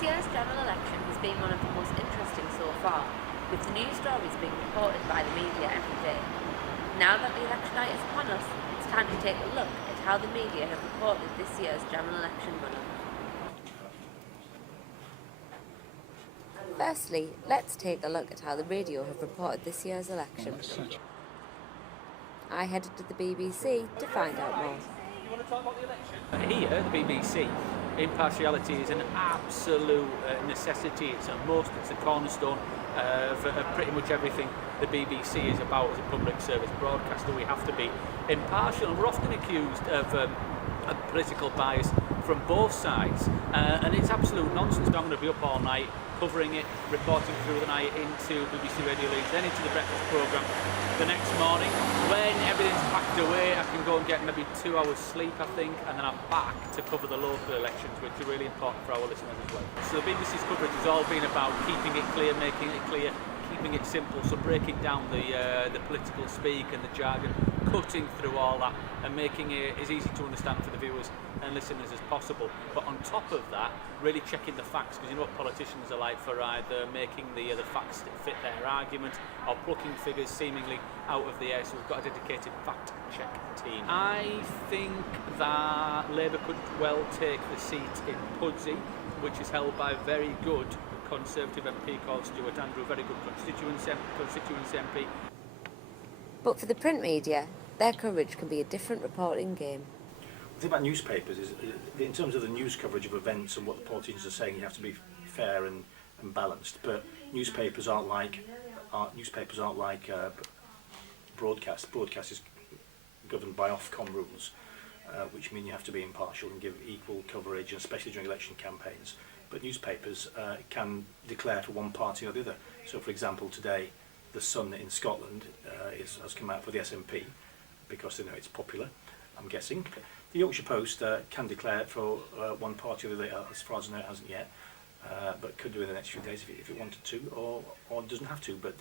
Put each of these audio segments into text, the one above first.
This year's general election has been one of the most interesting so far, with the news stories being reported by the media every day. Now that the election night is upon us, it's time to take a look at how the media have reported this year's general election run-up. Firstly, let's take a look at how the radio have reported this year's election. I headed to the BBC to find out more. You want to talk about the election? Here at the BBC, impartiality is an absolute necessity. It's a must, it's a cornerstone for pretty much everything the BBC is about as a public service broadcaster. We have to be impartial, and we're often accused of political bias from both sides, and it's absolute nonsense. I'm going to be up all night covering it, reporting through the night into BBC Radio Leeds, then into the breakfast programme the next morning. When everything's packed away, I can go and get maybe 2 hours sleep, I think, and then I'm back to cover the local elections, which are really important for our listeners as well. So the BBC's coverage has all been about keeping it clear, making it clear, keeping it simple, so breaking down the political speak and the jargon, cutting through all that and making it as easy to understand for the viewers and listeners as possible. But on top of that, really checking the facts, because you know what politicians are like, for either making the facts fit their argument or plucking figures seemingly out of the air. So we've got a dedicated fact check team. I think that Labour could well take the seat in Pudsey, which is held by a very good Conservative MP called Stuart Andrew, very good constituency MP. But for the print media, their coverage can be a different reporting game. The thing about newspapers is, in terms of the news coverage of events and what the politicians are saying, you have to be fair and balanced. But newspapers aren't like broadcast. Broadcast is governed by Ofcom rules, which mean you have to be impartial and give equal coverage, and especially during election campaigns. But newspapers can declare for one party or the other. So, for example, today, The Sun in Scotland has come out for the SNP because they know it's popular, I'm guessing. The Yorkshire Post can declare for one party or the other, as far as I know it hasn't yet, but could do in the next few days if it wanted to, or doesn't have to. But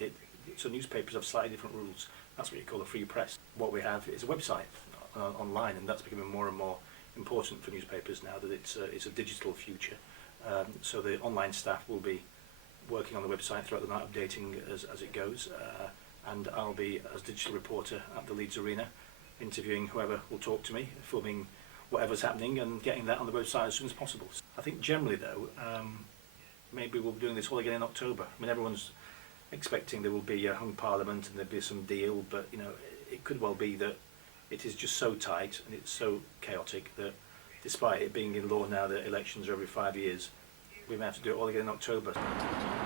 so newspapers have slightly different rules. That's what you call a free press. What we have is a website online, and that's becoming more and more important for newspapers now that it's a digital future. So the online staff will be working on the website throughout the night, updating as it goes, and I'll be, as digital reporter at the Leeds Arena, interviewing whoever will talk to me, filming whatever's happening and getting that on the website as soon as possible. I think generally though, maybe we'll be doing this all again in October. I mean, everyone's expecting there will be a hung parliament and there'll be some deal, but you know, it could well be that it is just so tight and it's so chaotic that despite it being in law now that elections are every 5 years, we may have to do it all again in October.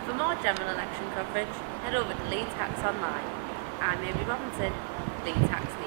For more general election coverage, head over to Leeds Hacks Online. I'm Aimee Robinson, Leeds Hacks News.